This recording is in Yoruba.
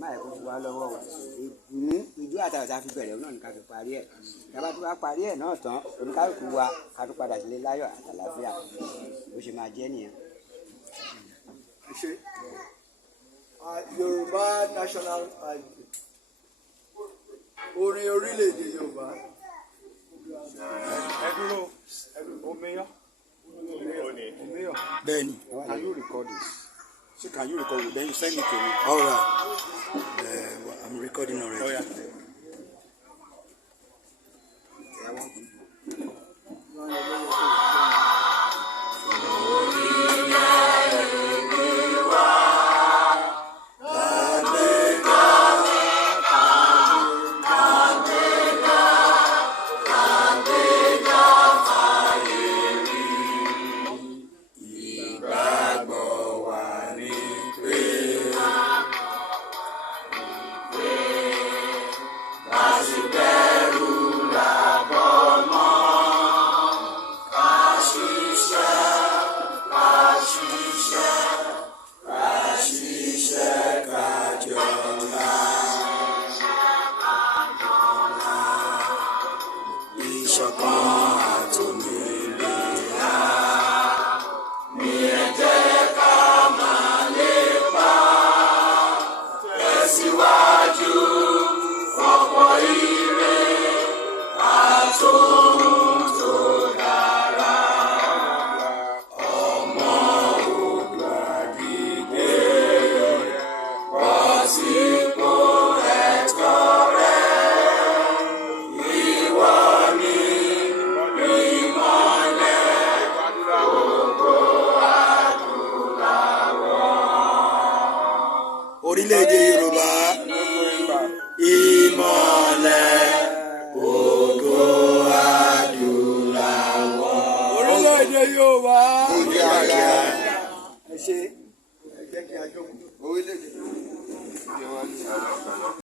má yẹ kó fi wá lọ́wọ́ wa ìdú àtàwọn tá a fi bẹ̀rẹ̀ náà ní ká fi parí ẹ̀ ìjọba tó bá parí ẹ̀ náà tán oníkálukú wa ká tó padà sílé láyọ̀ àtàlàáfíà bó ṣe máa jẹ́ nìyẹn. Yorùbá national anthem orin orílẹ̀-èdè Yorùbá. Ẹ dúró omeyan. Bẹ́ẹ̀ni. Can you record this? So can you record it? Then you send it to me. All right. I'm recording already. Oh, yeah. Orílẹ̀-èdè Yorùbá ìmọ̀lẹ̀ ògo adúláwọ̀. Orílẹ̀-èdè Yorùbá. Kíákíá. Ẹ ṣe ẹ jẹ́ kí a jókòó. Orílẹ̀-èdè Yorùbá.